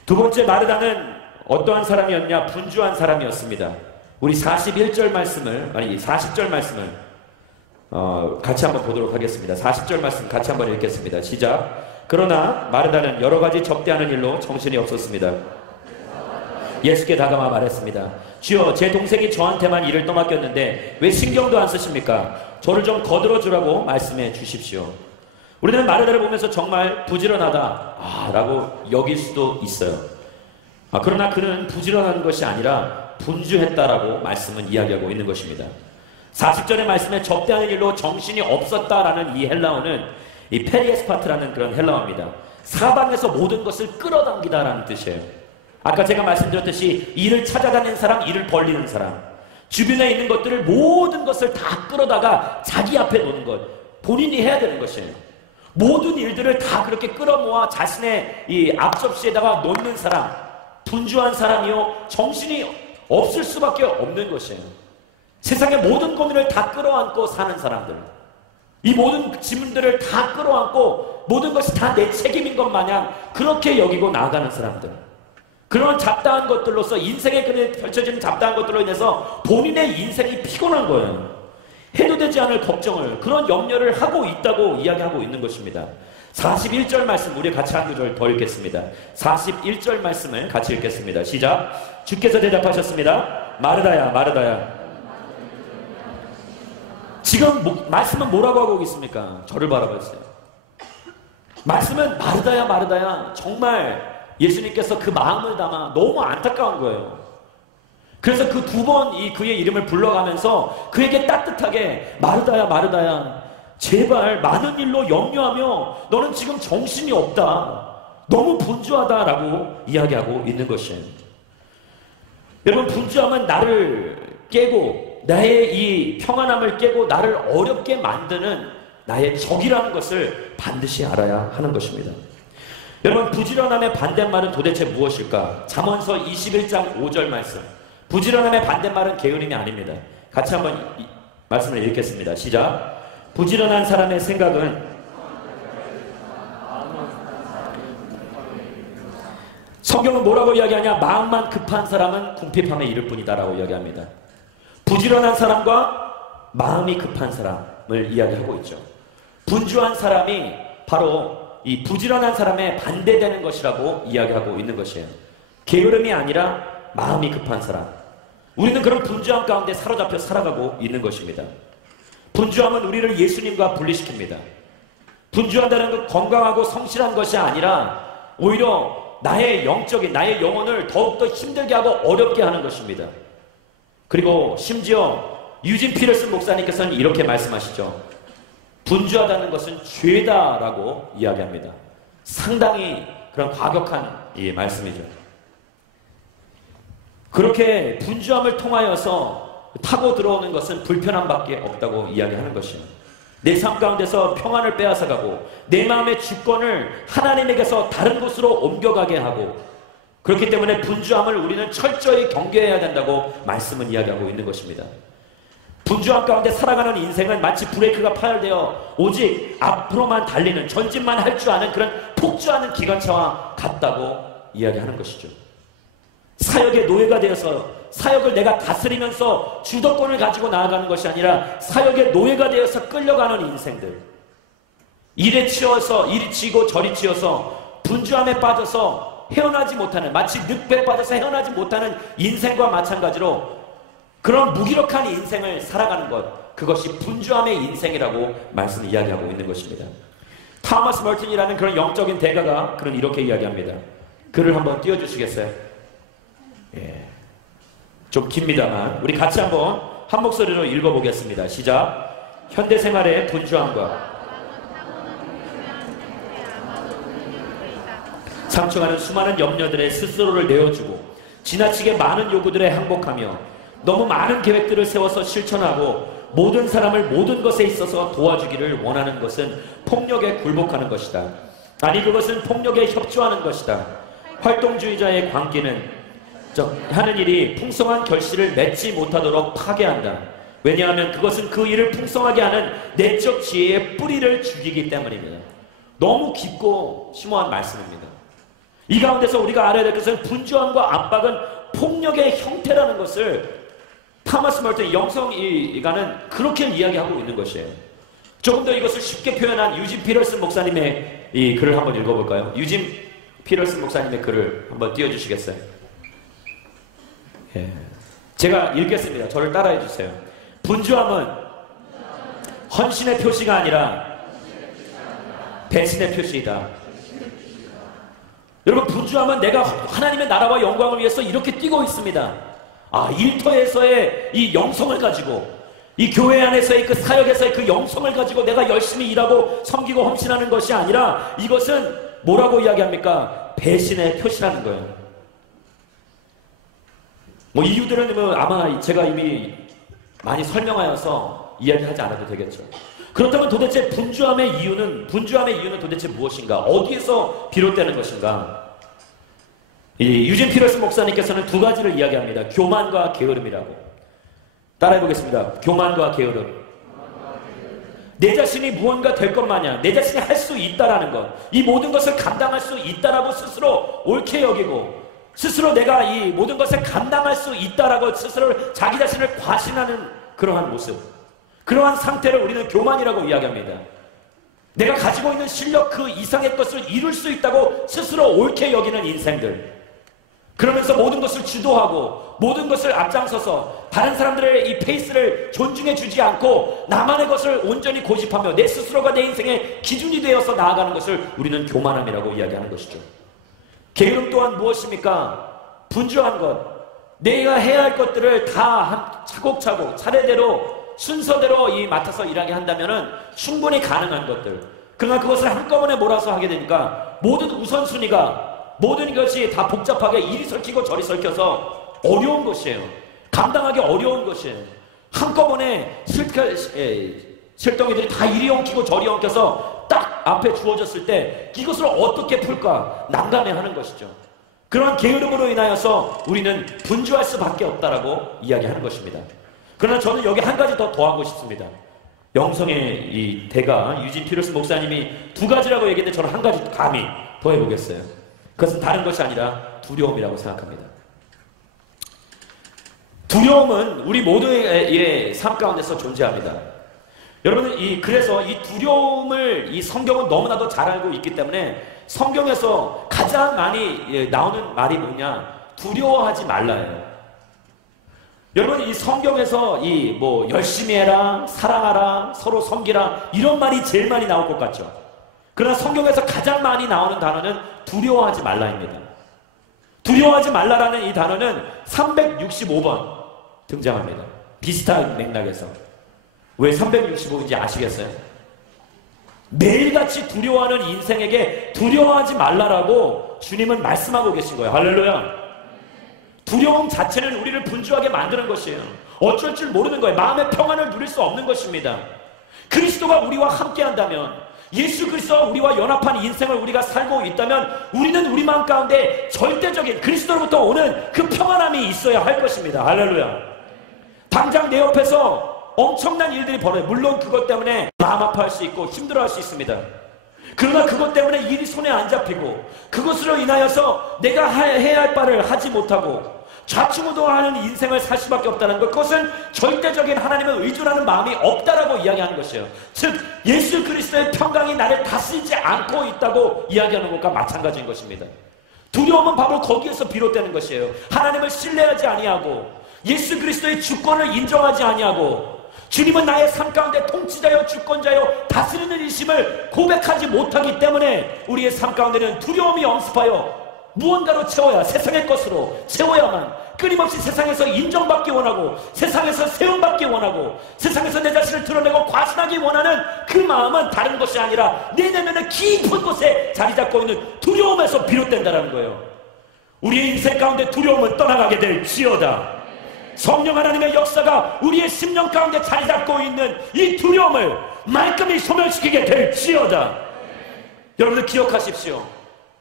두 번째, 마르다는 어떠한 사람이었냐? 분주한 사람이었습니다. 우리 40절 말씀을 같이 한번 보도록 하겠습니다. 40절 말씀 같이 한번 읽겠습니다. 시작. 그러나 마르다는 여러 가지 접대하는 일로 정신이 없었습니다. 예수께 다가와 말했습니다. 주여, 제 동생이 저한테만 일을 떠맡겼는데 왜 신경도 안 쓰십니까? 저를 좀 거들어 주라고 말씀해 주십시오. 우리는 마르다를 보면서 정말 부지런하다 라고 여길 수도 있어요. 그러나 그는 부지런한 것이 아니라 분주했다라고 말씀은 이야기하고 있는 것입니다. 40절의 말씀에 접대하는 일로 정신이 없었다라는 이 헬라어는 이 페리에스파트라는 그런 헬라어입니다. 사방에서 모든 것을 끌어당기다라는 뜻이에요. 아까 제가 말씀드렸듯이 일을 찾아다니는 사람, 일을 벌리는 사람, 주변에 있는 것들을, 모든 것을 다 끌어다가 자기 앞에 놓는 것, 본인이 해야 되는 것이에요. 모든 일들을 다 그렇게 끌어모아 자신의 이 앞접시에다가 놓는 사람, 분주한 사람이요, 정신이 없을 수밖에 없는 것이에요. 세상의 모든 고민을 다 끌어안고 사는 사람들, 이 모든 지문들을 다 끌어안고 모든 것이 다 내 책임인 것 마냥 그렇게 여기고 나아가는 사람들, 그런 잡다한 것들로서, 인생에 펼쳐지는 잡다한 것들로 인해서 본인의 인생이 피곤한 거예요. 해도 되지 않을 걱정을, 그런 염려를 하고 있다고 이야기하고 있는 것입니다. 41절 말씀 우리 같이 한 구절 더 읽겠습니다. 41절 말씀을 같이 읽겠습니다. 시작. 주께서 대답하셨습니다. 마르다야 마르다야. 지금 말씀은 뭐라고 하고 있습니까? 저를 바라봐주세요. 말씀은 마르다야 마르다야. 정말 예수님께서 그 마음을 담아 너무 안타까운 거예요. 그래서 그 두 번 그의 이름을 불러가면서 그에게 따뜻하게 마르다야 마르다야, 제발 많은 일로 염려하며 너는 지금 정신이 없다, 너무 분주하다라고 이야기하고 있는 것이에요. 여러분, 분주함은 나를 깨고 나의 이 평안함을 깨고 나를 어렵게 만드는 나의 적이라는 것을 반드시 알아야 하는 것입니다. 여러분, 부지런함의 반대말은 도대체 무엇일까? 잠언서 21장 5절 말씀. 부지런함의 반대말은 게으름이 아닙니다. 같이 한번 말씀을 읽겠습니다. 시작. 부지런한 사람의 생각은 성경은 뭐라고 이야기하냐? 마음만 급한 사람은 궁핍함에 이를 뿐이다 라고 이야기합니다. 부지런한 사람과 마음이 급한 사람을 이야기하고 있죠. 분주한 사람이 바로 이 부지런한 사람의 반대되는 것이라고 이야기하고 있는 것이에요. 게으름이 아니라 마음이 급한 사람. 우리는 그런 분주함 가운데 사로잡혀 살아가고 있는 것입니다. 분주함은 우리를 예수님과 분리시킵니다. 분주한다는 것, 건강하고 성실한 것이 아니라 오히려 나의 영혼을 더욱더 힘들게 하고 어렵게 하는 것입니다. 그리고 심지어 유진 피터슨 목사님께서는 이렇게 말씀하시죠. 분주하다는 것은 죄다라고 이야기합니다. 상당히 그런 과격한 말씀이죠. 그렇게 분주함을 통하여서 타고 들어오는 것은 불편함밖에 없다고 이야기하는 것이에요. 내 삶 가운데서 평안을 빼앗아가고 내 마음의 주권을 하나님에게서 다른 곳으로 옮겨가게 하고, 그렇기 때문에 분주함을 우리는 철저히 경계해야 된다고 말씀은 이야기하고 있는 것입니다. 분주함 가운데 살아가는 인생은 마치 브레이크가 파열되어 오직 앞으로만 달리는, 전진만 할 줄 아는 그런 폭주하는 기관차와 같다고 이야기하는 것이죠. 사역의 노예가 되어서 사역을 내가 다스리면서 주도권을 가지고 나아가는 것이 아니라 사역의 노예가 되어서 끌려가는 인생들, 일에 치고 저리 치여서 분주함에 빠져서 헤어나지 못하는, 마치 늪에 빠져서 헤어나지 못하는 인생과 마찬가지로 그런 무기력한 인생을 살아가는 것, 그것이 분주함의 인생이라고 말씀을 이야기하고 있는 것입니다. 토마스 멀튼이라는 그런 영적인 대가가 이렇게 이야기합니다. 글을 한번 띄워주시겠어요? 좀 깁니다만 우리 같이 한번 한 목소리로 읽어보겠습니다. 시작. 현대생활의 분주함과 상충하는 수많은 염려들에 스스로를 내어주고 지나치게 많은 요구들에 항복하며 너무 많은 계획들을 세워서 실천하고 모든 사람을 모든 것에 있어서 도와주기를 원하는 것은 폭력에 굴복하는 것이다. 아니, 그것은 폭력에 협조하는 것이다. 활동주의자의 광기는 하는 일이 풍성한 결실을 맺지 못하도록 파괴한다. 왜냐하면 그것은 그 일을 풍성하게 하는 내적 지혜의 뿌리를 죽이기 때문입니다. 너무 깊고 심오한 말씀입니다. 이 가운데서 우리가 알아야 될 것은 분주함과 압박은 폭력의 형태라는 것을 토마스 멀튼 영성이가는 그렇게 이야기하고 있는 것이에요. 조금 더 이것을 쉽게 표현한 유진 피터슨 목사님의 이 글을 한번 읽어볼까요? 유진 피터슨 목사님의 글을 한번 띄워주시겠어요? 제가 읽겠습니다. 저를 따라해 주세요. 분주함은 헌신의 표시가 아니라 배신의 표시이다. 여러분, 분주함은 내가 하나님의 나라와 영광을 위해서 이렇게 뛰고 있습니다. 일터에서의 이 영성을 가지고, 이 교회 안에서의 그 사역에서의 그 영성을 가지고 내가 열심히 일하고 섬기고 헌신하는 것이 아니라, 이것은 뭐라고 이야기합니까? 배신의 표시라는 거예요. 이유들은 아마 제가 이미 많이 설명하여서 이야기하지 않아도 되겠죠. 그렇다면 도대체 분주함의 이유는 도대체 무엇인가? 어디에서 비롯되는 것인가? 유진 피터슨 목사님께서는 두 가지를 이야기합니다. 교만과 게으름이라고. 따라해보겠습니다. 교만과 게으름. 내 자신이 무언가 될 것 마냥 내 자신이 할 수 있다라는 것, 이 모든 것을 감당할 수 있다라고 스스로 옳게 여기고, 스스로 내가 이 모든 것을 감당할 수 있다라고 스스로 자기 자신을 과신하는 그러한 모습, 그러한 상태를 우리는 교만이라고 이야기합니다. 내가 가지고 있는 실력 그 이상의 것을 이룰 수 있다고 스스로 옳게 여기는 인생들. 그러면서 모든 것을 주도하고 모든 것을 앞장서서 다른 사람들의 이 페이스를 존중해 주지 않고 나만의 것을 온전히 고집하며 내 스스로가 내 인생의 기준이 되어서 나아가는 것을 우리는 교만함이라고 이야기하는 것이죠. 게으름 또한 무엇입니까? 분주한 것. 내가 해야 할 것들을 다 차곡차곡 차례대로 순서대로 맡아서 일하게 한다면 충분히 가능한 것들. 그러나 그것을 한꺼번에 몰아서 하게 되니까 모든 우선순위가 모든 것이 다 복잡하게 이리 설키고 저리 설켜서 어려운 것이에요. 감당하기 어려운 것이에요. 한꺼번에 실덩이들이 다 이리 엉키고 저리 엉켜서 딱 앞에 주어졌을 때 이것을 어떻게 풀까 난감해하는 것이죠. 그런 게으름으로 인하여서 우리는 분주할 수밖에 없다라고 이야기하는 것입니다. 그러나 저는 여기 한 가지 더 더하고 싶습니다. 영성의 이 대가 유진 피러스 목사님이 두 가지라고 얘기했는데 저는 한 가지 감히 더 해보겠어요. 그것은 다른 것이 아니라 두려움이라고 생각합니다. 두려움은 우리 모두의 삶 가운데서 존재합니다. 여러분, 그래서 이 두려움을 이 성경은 너무나도 잘 알고 있기 때문에 성경에서 가장 많이 나오는 말이 뭐냐? 두려워하지 말라예요. 여러분, 이 성경에서 열심히 해라, 사랑하라, 서로 섬기라 이런 말이 제일 많이 나올 것 같죠. 그러나 성경에서 가장 많이 나오는 단어는 두려워하지 말라입니다. 두려워하지 말라라는 이 단어는 365번 등장합니다. 비슷한 맥락에서. 왜 365인지 아시겠어요? 매일같이 두려워하는 인생에게 두려워하지 말라라고 주님은 말씀하고 계신 거예요. 할렐루야. 두려움 자체는 우리를 분주하게 만드는 것이에요. 어쩔 줄 모르는 거예요. 마음의 평안을 누릴 수 없는 것입니다. 그리스도가 우리와 함께한다면, 예수 그리스도와 우리와 연합한 인생을 우리가 살고 있다면 우리는 우리 마음 가운데 절대적인 그리스도로부터 오는 그 평안함이 있어야 할 것입니다. 할렐루야. 당장 내 옆에서 엄청난 일들이 벌어요. 물론 그것 때문에 마음 아파할 수 있고 힘들어할 수 있습니다. 그러나 그것 때문에 일이 손에 안 잡히고 그것으로 인하여서 내가 해야 할 바를 하지 못하고 좌충우돌하는 인생을 살 수밖에 없다는 것, 그것은 절대적인 하나님을 의존하는 마음이 없다라고 이야기하는 것이에요. 즉 예수 그리스도의 평강이 나를 다스리지 않고 있다고 이야기하는 것과 마찬가지인 것입니다. 두려움은 바로 거기에서 비롯되는 것이에요. 하나님을 신뢰하지 아니하고 예수 그리스도의 주권을 인정하지 아니하고 주님은 나의 삶 가운데 통치자여 주권자여 다스리는 이심을 고백하지 못하기 때문에 우리의 삶 가운데는 두려움이 엄습하여 무언가로 채워야, 세상의 것으로 채워야만, 끊임없이 세상에서 인정받기 원하고 세상에서 세움받기 원하고 세상에서 내 자신을 드러내고 과신하기 원하는 그 마음은 다른 것이 아니라 내 내면의 깊은 곳에 자리 잡고 있는 두려움에서 비롯된다는 거예요. 우리의 인생 가운데 두려움은 떠나가게 될지어다. 성령 하나님의 역사가 우리의 심령 가운데 자리 잡고 있는 이 두려움을 말끔히 소멸시키게 될지어다. 여러분들 기억하십시오.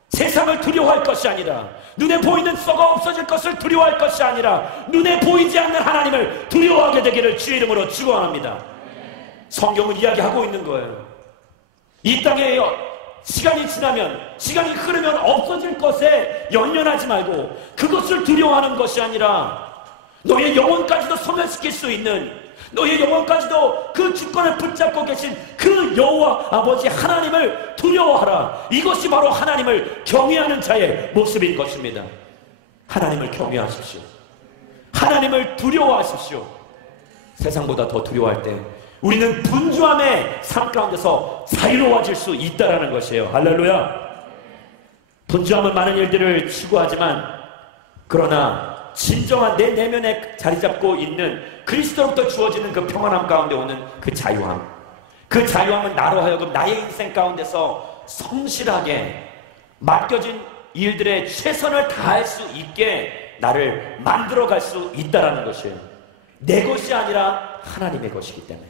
세상을 두려워할 것이 아니라, 눈에 보이는 썩어 없어질 것을 두려워할 것이 아니라 눈에 보이지 않는 하나님을 두려워하게 되기를 주의 이름으로 축원합니다. 성경은 이야기하고 있는 거예요. 이 땅에 시간이 지나면, 시간이 흐르면 없어질 것에 연연하지 말고 그것을 두려워하는 것이 아니라 너의 영혼까지도 소멸시킬 수 있는, 너의 영혼까지도 그 주권을 붙잡고 계신 그 여호와 아버지 하나님을 두려워하라. 이것이 바로 하나님을 경외하는 자의 모습인 것입니다. 하나님을 경외하십시오. 하나님을 두려워하십시오. 세상보다 더 두려워할 때 우리는 분주함의 삶 가운데서 자유로워질 수 있다는 것이에요. 할렐루야. 분주함은 많은 일들을 추구하지만, 그러나 진정한 내 내면에 자리 잡고 있는 그리스도로부터 주어지는 그 평안함 가운데 오는 그 자유함, 그 자유함은 나로 하여금 나의 인생 가운데서 성실하게 맡겨진 일들의 최선을 다할 수 있게 나를 만들어갈 수 있다는 것이에요. 내 것이 아니라 하나님의 것이기 때문에.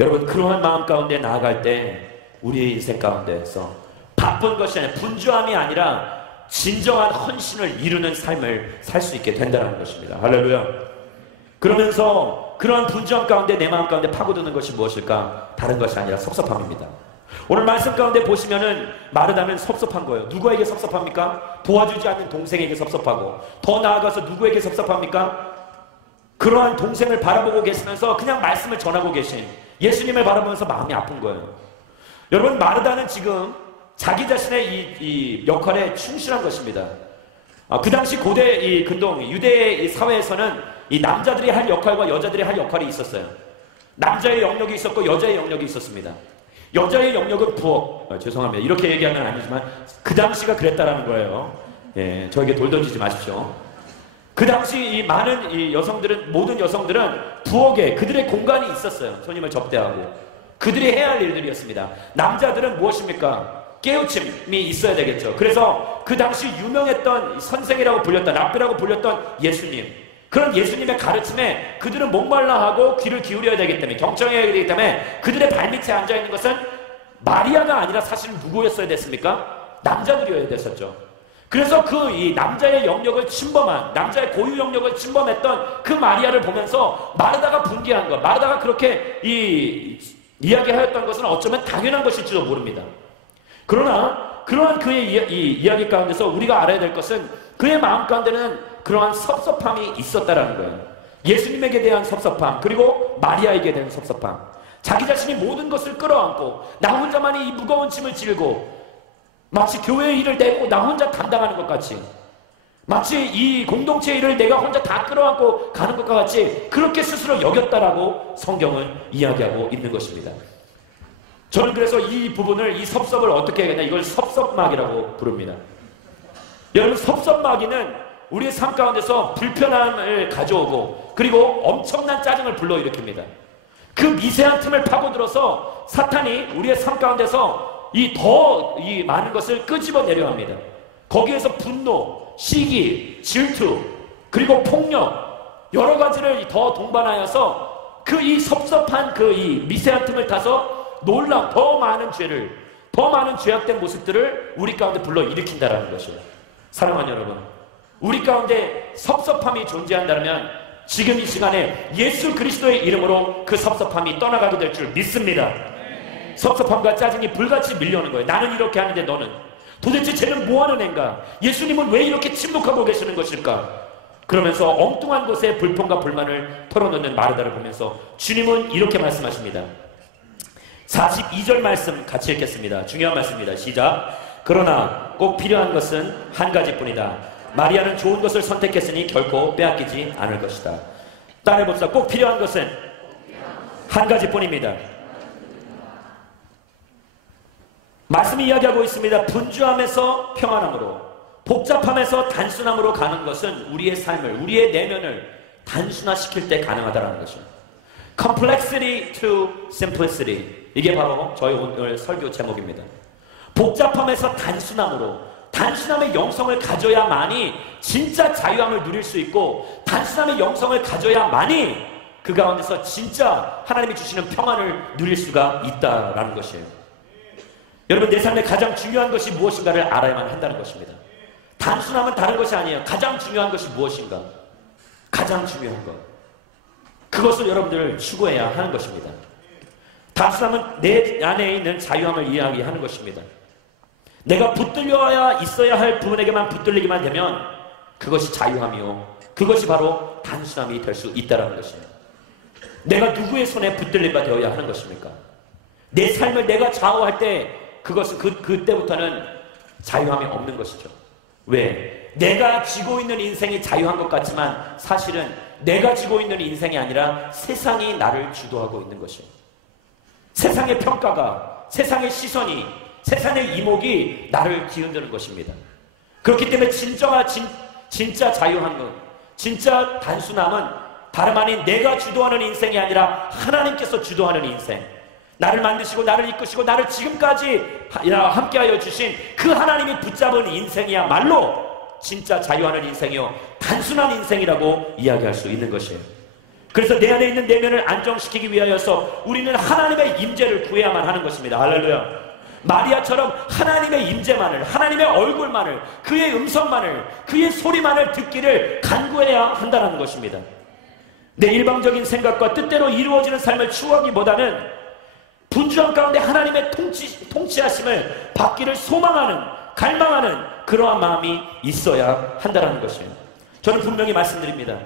여러분, 그러한 마음 가운데 나아갈 때 우리의 인생 가운데서 바쁜 것이 아니라, 분주함이 아니라 진정한 헌신을 이루는 삶을 살 수 있게 된다는 것입니다. 할렐루야. 그러면서 그러한 분주함 가운데 내 마음 가운데 파고드는 것이 무엇일까? 다른 것이 아니라 섭섭함입니다. 오늘 말씀 가운데 보시면은 마르다는 섭섭한 거예요. 누구에게 섭섭합니까? 도와주지 않는 동생에게 섭섭하고, 더 나아가서 누구에게 섭섭합니까? 그러한 동생을 바라보고 계시면서 그냥 말씀을 전하고 계신 예수님을 바라보면서 마음이 아픈 거예요. 여러분, 마르다는 지금 자기 자신의 이 역할에 충실한 것입니다. 그 당시 고대 이 근동 유대의 이 사회에서는 이 남자들이 할 역할과 여자들이 할 역할이 있었어요. 남자의 영역이 있었고 여자의 영역이 있었습니다. 여자의 영역은 부엌. 죄송합니다. 이렇게 얘기하면 아니지만 그 당시가 그랬다라는 거예요. 예, 저에게 돌 던지지 마십시오. 그 당시 이 많은 이 여성들은, 모든 여성들은 부엌에 그들의 공간이 있었어요. 손님을 접대하고 그들이 해야 할 일들이었습니다. 남자들은 무엇입니까? 깨우침이 있어야 되겠죠. 그래서 그 당시 유명했던 선생이라고 불렸던, 랍비라고 불렸던 예수님, 그런 예수님의 가르침에 그들은 목말라하고 귀를 기울여야 되기 때문에, 경청해야 되기 때문에 그들의 발밑에 앉아있는 것은 마리아가 아니라 사실 누구였어야 됐습니까? 남자들이어야 됐었죠. 그래서 그 이 남자의 영역을 침범한, 남자의 고유 영역을 침범했던 그 마리아를 보면서 마르다가 분개한 것, 마르다가 그렇게 이야기하였던 것은 어쩌면 당연한 것일지도 모릅니다. 그러나 그러한 그의 이 이야기 가운데서 우리가 알아야 될 것은 그의 마음 가운데는 그러한 섭섭함이 있었다라는 거예요. 예수님에게 대한 섭섭함, 그리고 마리아에게 대한 섭섭함. 자기 자신이 모든 것을 끌어안고 나 혼자만이 이 무거운 짐을 지고 마치 교회의 일을 내고 나 혼자 감당하는 것 같이, 마치 이 공동체의 일을 내가 혼자 다 끌어안고 가는 것과 같이 그렇게 스스로 여겼다라고 성경은 이야기하고 있는 것입니다. 저는 그래서 이 부분을, 이 섭섭을 어떻게 해야 되나, 이걸 섭섭마귀라고 부릅니다. 여러분, 섭섭마귀는 우리의 삶 가운데서 불편함을 가져오고 그리고 엄청난 짜증을 불러일으킵니다. 그 미세한 틈을 파고들어서 사탄이 우리의 삶 가운데서 이 많은 것을 끄집어 내려 합니다. 거기에서 분노, 시기, 질투, 그리고 폭력, 여러 가지를 더 동반하여서 그 이 섭섭한 그 이 미세한 틈을 타서 더 많은 죄악된 모습들을 우리 가운데 불러 일으킨다라는 것이에요. 사랑하는 여러분, 우리 가운데 섭섭함이 존재한다면 지금 이 시간에 예수 그리스도의 이름으로 그 섭섭함이 떠나가게 될 줄 믿습니다. 섭섭함과 짜증이 불같이 밀려오는 거예요. 나는 이렇게 하는데 너는 도대체 쟤는 뭐하는 애인가? 예수님은 왜 이렇게 침묵하고 계시는 것일까? 그러면서 엉뚱한 것에 불평과 불만을 털어놓는 마르다를 보면서 주님은 이렇게 말씀하십니다. 42절 말씀 같이 읽겠습니다. 중요한 말씀입니다. 시작. 그러나 꼭 필요한 것은 한 가지뿐이다. 마리아는 좋은 것을 선택했으니 결코 빼앗기지 않을 것이다. 따라해봅시다. 꼭 필요한 것은 한 가지뿐입니다. 말씀이 이야기하고 있습니다. 분주함에서 평안함으로, 복잡함에서 단순함으로 가는 것은 우리의 삶을, 우리의 내면을 단순화시킬 때 가능하다는 것입니다. Complexity to simplicity. 이게 바로 저희 오늘 설교 제목입니다. 복잡함에서 단순함으로, 단순함의 영성을 가져야만이 진짜 자유함을 누릴 수 있고, 단순함의 영성을 가져야만이 그 가운데서 진짜 하나님이 주시는 평안을 누릴 수가 있다라는 것이에요. 여러분, 내 삶에 가장 중요한 것이 무엇인가를 알아야만 한다는 것입니다. 단순함은 다른 것이 아니에요. 가장 중요한 것이 무엇인가? 가장 중요한 것, 그것을 여러분들 추구해야 하는 것입니다. 단순함은 내 안에 있는 자유함을 이야기하는 것입니다. 내가 붙들려야 있어야 할 부분에게만 붙들리기만 되면 그것이 자유함이요, 그것이 바로 단순함이 될 수 있다는 것입니다. 내가 누구의 손에 붙들린 바 되어야 하는 것입니까? 내 삶을 내가 좌우할 때 그것은 그때부터는 자유함이 없는 것이죠. 왜? 내가 쥐고 있는 인생이 자유한 것 같지만 사실은 내가 쥐고 있는 인생이 아니라 세상이 나를 주도하고 있는 것이에요. 세상의 평가가, 세상의 시선이, 세상의 이목이 나를 뒤흔드는 것입니다. 그렇기 때문에 진짜 자유한 것, 진짜 단순함은 다름 아닌 내가 주도하는 인생이 아니라 하나님께서 주도하는 인생, 나를 만드시고 나를 이끄시고 나를 지금까지 함께하여 주신 그 하나님이 붙잡은 인생이야말로 진짜 자유하는 인생이요, 단순한 인생이라고 이야기할 수 있는 것이에요. 그래서 내 안에 있는 내면을 안정시키기 위하여서 우리는 하나님의 임재를 구해야만 하는 것입니다. 할렐루야. 마리아처럼 하나님의 임재만을, 하나님의 얼굴만을, 그의 음성만을, 그의 소리만을 듣기를 간구해야 한다는 것입니다. 내 일방적인 생각과 뜻대로 이루어지는 삶을 추구하기보다는 분주함 가운데 하나님의 통치하심을 받기를 소망하는, 갈망하는 그러한 마음이 있어야 한다는 것이에요. 저는 분명히 말씀드립니다.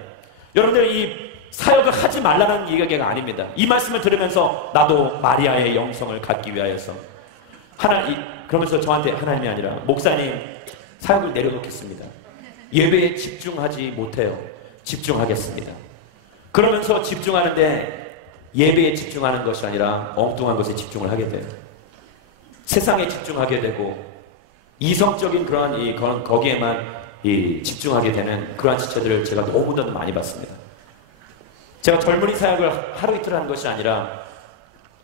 여러분들, 이 사역을 하지 말라는 이야기가 아닙니다. 이 말씀을 들으면서 나도 마리아의 영성을 갖기 위하여서 그러면서 저한테 하나님이 아니라 목사님 사역을 내려놓겠습니다. 예배에 집중하지 못해요. 집중하겠습니다. 그러면서 집중하는데 예배에 집중하는 것이 아니라 엉뚱한 것에 집중을 하게 돼요. 세상에 집중하게 되고 이성적인 그런 거기에만 집중하게 되는 그러한 지체들을 제가 너무나도 많이 봤습니다. 제가 젊은이 사역을 하루 이틀 하는 것이 아니라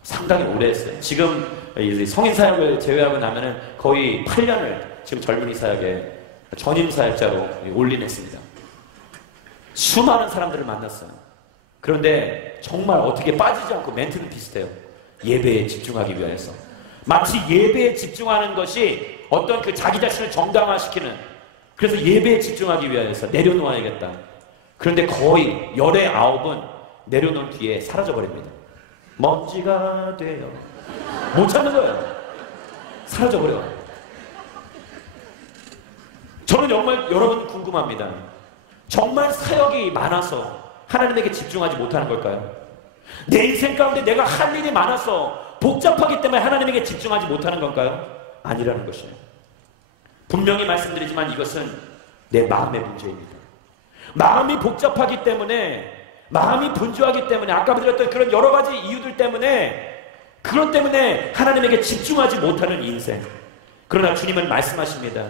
상당히 오래 했어요. 지금 성인 사역을 제외하고 나면은 거의 8년을 지금 젊은이 사역에 전임 사역자로 올인했습니다. 수많은 사람들을 만났어요. 그런데 정말 어떻게 빠지지 않고 멘트는 비슷해요. 예배에 집중하기 위해서. 마치 예배에 집중하는 것이 어떤 그 자기 자신을 정당화시키는, 그래서 예배에 집중하기 위해서 내려놓아야겠다. 그런데 거의 열의 9은 내려놓은 뒤에 사라져버립니다. 먼지가 돼요. 못 찾는 거예요. 사라져버려요. 저는 정말 여러분 궁금합니다. 정말 사역이 많아서 하나님에게 집중하지 못하는 걸까요? 내 인생 가운데 내가 할 일이 많아서 복잡하기 때문에 하나님에게 집중하지 못하는 건가요? 아니라는 것이에요. 분명히 말씀드리지만 이것은 내 마음의 문제입니다. 마음이 복잡하기 때문에, 마음이 분주하기 때문에, 아까 드렸던 그런 여러 가지 이유들 때문에, 그것 때문에 하나님에게 집중하지 못하는 인생. 그러나 주님은 말씀하십니다.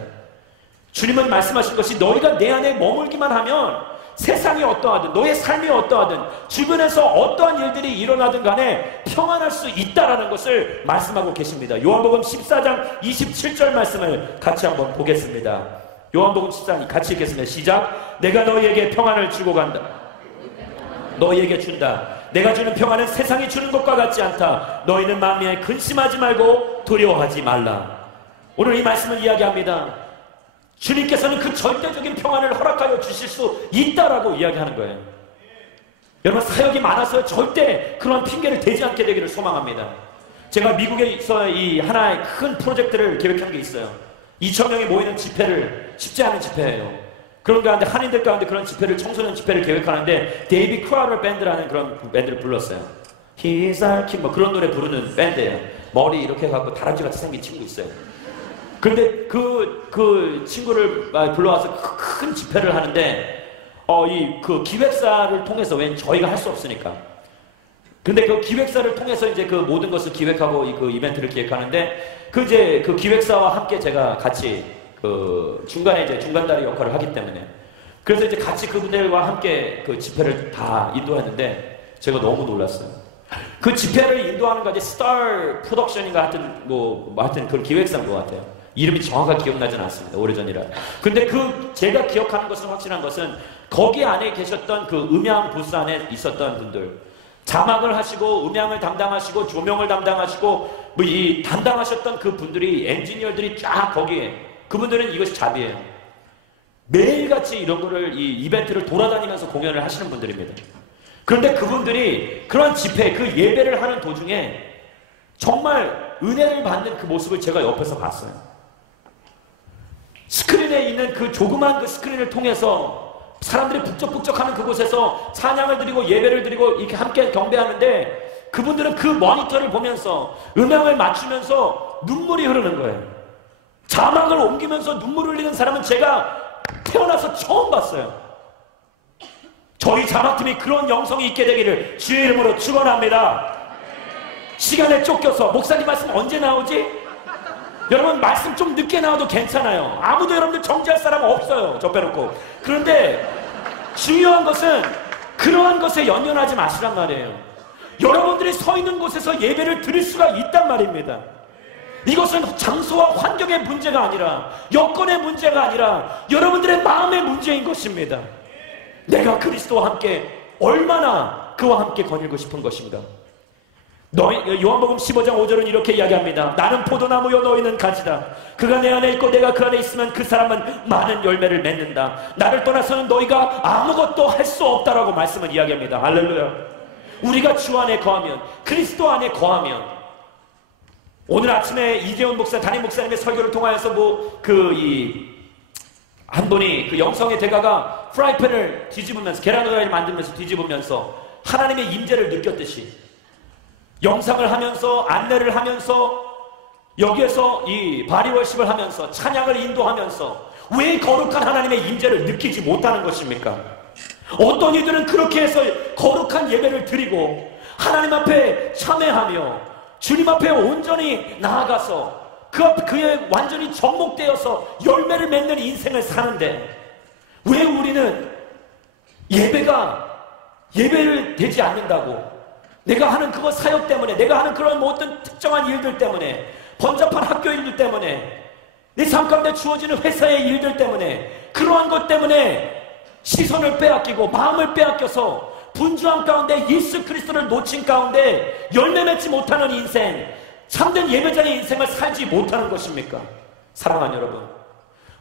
주님은 말씀하신 것이 너희가 내 안에 머물기만 하면 세상이 어떠하든 너의 삶이 어떠하든 주변에서 어떠한 일들이 일어나든 간에 평안할 수 있다라는 것을 말씀하고 계십니다. 요한복음 14장 27절 말씀을 같이 한번 보겠습니다. 요한복음 14장 같이 읽겠습니다. 시작. 내가 너희에게 평안을 주고 간다. 너희에게 준다. 내가 주는 평안은 세상이 주는 것과 같지 않다. 너희는 마음에 근심하지 말고 두려워하지 말라. 오늘 이 말씀을 이야기합니다. 주님께서는 그 절대적인 평안을 허락하여 주실 수 있다라고 이야기하는 거예요. 여러분, 사역이 많아서 절대 그런 핑계를 대지 않게 되기를 소망합니다. 제가 미국에서 이 하나의 큰 프로젝트를 계획한 게 있어요. 2,000명이 모이는 집회를, 쉽지 않은 집회예요. 그런 가운데 한인들 가운데 그런 집회를, 청소년 집회를 계획하는데 데이비 크라럴 밴드라는 그런 밴드를 불렀어요. He's our king, 뭐 그런 노래 부르는 밴드예요. 머리 이렇게 해갖고 다람쥐같이 생긴 친구 있어요. 그런데 그 친구를 불러와서 큰 집회를 하는데 그 기획사를 통해서, 왠 저희가 할 수 없으니까. 근데 그 기획사를 통해서 이제 그 모든 것을 기획하고 그 이벤트를 기획하는데 그 기획사와 함께 제가 같이 그 중간에 이제 중간다리 역할을 하기 때문에, 그래서 이제 같이 그분들과 함께 그 집회를 다 인도했는데 제가 너무 놀랐어요. 그 집회를 인도하는 것이 스타 프로덕션인가 하여튼 그 기획사인 것 같아요. 이름이 정확하게 기억나지는 않습니다. 오래전이라. 근데 제가 기억하는 것은, 확실한 것은 거기 안에 계셨던 그 음향 부스 안에 있었던 분들, 자막을 하시고 음향을 담당하시고 조명을 담당하시고 이 담당하셨던 그 분들이, 엔지니어들이 쫙 거기에, 그분들은 이것이 잡이에요. 매일같이 이런 거를, 이 이벤트를 돌아다니면서 공연을 하시는 분들입니다. 그런데 그분들이 그런 집회, 그 예배를 하는 도중에 정말 은혜를 받는 그 모습을 제가 옆에서 봤어요. 스크린에 있는 그 조그만 그 스크린을 통해서 사람들이 북적북적하는 그곳에서 찬양을 드리고 예배를 드리고 이렇게 함께 경배하는데, 그분들은 그 모니터를 보면서 음향을 맞추면서 눈물이 흐르는 거예요. 자막을 옮기면서 눈물을 흘리는 사람은 제가 태어나서 처음 봤어요. 저희 자막팀이 그런 영성이 있게 되기를 주의 이름으로 축원합니다. 시간에 쫓겨서 목사님 말씀 언제 나오지? 여러분, 말씀 좀 늦게 나와도 괜찮아요. 아무도 여러분들 정지할 사람 없어요. 저 빼놓고. 그런데 중요한 것은 그러한 것에 연연하지 마시란 말이에요. 여러분들이 서 있는 곳에서 예배를 드릴 수가 있단 말입니다. 이것은 장소와 환경의 문제가 아니라, 여건의 문제가 아니라 여러분들의 마음의 문제인 것입니다. 내가 그리스도와 함께 얼마나 그와 함께 거닐고 싶은 것인가. 요한복음 15장 5절은 이렇게 이야기합니다. 나는 포도나무요 너희는 가지다. 그가 내 안에 있고 내가 그 안에 있으면 그 사람은 많은 열매를 맺는다. 나를 떠나서는 너희가 아무것도 할 수 없다라고 말씀을 이야기합니다. 할렐루야. 우리가 주 안에 거하면, 그리스도 안에 거하면, 오늘 아침에 이재훈 목사, 담임 목사님의 설교를 통하여서 한 분이 그 영성의 대가가 프라이팬을 뒤집으면서 계란 후라이를 만들면서 뒤집으면서 하나님의 임재를 느꼈듯이 영상을 하면서 안내를 하면서 여기에서 이 바리월십을 하면서 찬양을 인도하면서 왜 거룩한 하나님의 임재를 느끼지 못하는 것입니까? 어떤 이들은 그렇게 해서 거룩한 예배를 드리고 하나님 앞에 참회하며 주님 앞에 온전히 나아가서 그에 완전히 접목되어서 열매를 맺는 인생을 사는데 왜 우리는 예배를 되지 않는다고, 내가 하는 그거 사역 때문에, 내가 하는 그런 어떤 특정한 일들 때문에, 번잡한 학교 일들 때문에, 내 삶 가운데 주어지는 회사의 일들 때문에, 그러한 것 때문에 시선을 빼앗기고 마음을 빼앗겨서 분주함 가운데 예수 그리스도를 놓친 가운데 열매 맺지 못하는 인생, 참된 예배자의 인생을 살지 못하는 것입니까? 사랑하는 여러분,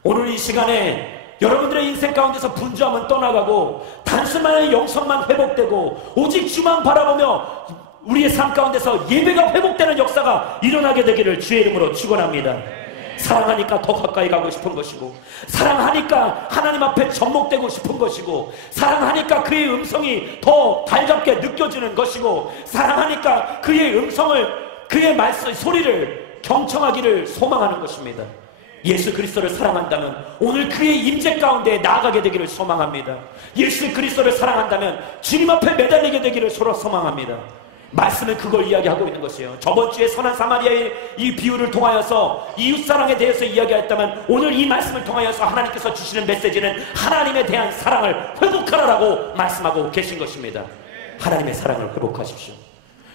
오늘 이 시간에 여러분들의 인생 가운데서 분주함은 떠나가고 단순한 영성만 회복되고 오직 주만 바라보며 우리의 삶 가운데서 예배가 회복되는 역사가 일어나게 되기를 주의 이름으로 축원합니다. 사랑하니까 더 가까이 가고 싶은 것이고, 사랑하니까 하나님 앞에 접목되고 싶은 것이고, 사랑하니까 그의 음성이 더 달갑게 느껴지는 것이고, 사랑하니까 그의 음성을, 그의 말씀, 소리를 경청하기를 소망하는 것입니다. 예수 그리스도를 사랑한다면 오늘 그의 임재 가운데 나아가게 되기를 소망합니다. 예수 그리스도를 사랑한다면 주님 앞에 매달리게 되기를 서로 소망합니다. 말씀은 그걸 이야기하고 있는 것이에요. 저번 주에 선한 사마리아의 이 비유를 통하여서 이웃사랑에 대해서 이야기했다면 오늘 이 말씀을 통하여서 하나님께서 주시는 메시지는 하나님에 대한 사랑을 회복하라고 말씀하고 계신 것입니다. 하나님의 사랑을 회복하십시오.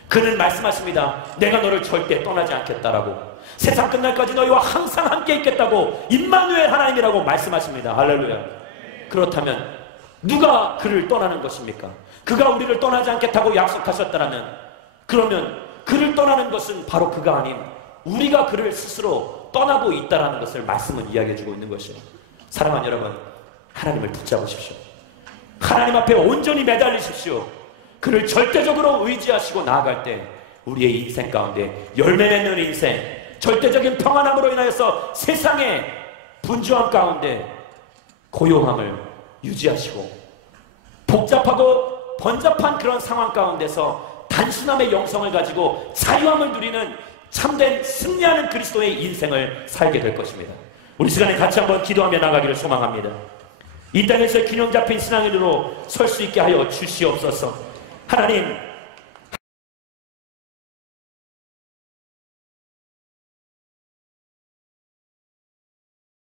그는 말씀하십니다. 내가 너를 절대 떠나지 않겠다라고, 세상 끝날까지 너희와 항상 함께 있겠다고, 임마누엘 하나님이라고 말씀하십니다. 할렐루야. 그렇다면 누가 그를 떠나는 것입니까? 그가 우리를 떠나지 않겠다고 약속하셨다면, 그러면 그를 떠나는 것은 바로 그가 아닌 우리가 그를 스스로 떠나고 있다는 것을 말씀은 이야기해주고 있는 것이에요. 사랑하는 여러분, 하나님을 붙잡으십시오. 하나님 앞에 온전히 매달리십시오. 그를 절대적으로 의지하시고 나아갈 때 우리의 인생 가운데 열매 맺는 인생, 절대적인 평안함으로 인하여서 세상의 분주함 가운데 고요함을 유지하시고, 복잡하고 번잡한 그런 상황 가운데서 단순함의 영성을 가지고 자유함을 누리는 참된 승리하는 그리스도의 인생을 살게 될 것입니다. 우리 시간에 같이 한번 기도하며 나가기를 소망합니다. 이 땅에서 균형 잡힌 신앙인으로 설 수 있게 하여 주시옵소서. 하나님,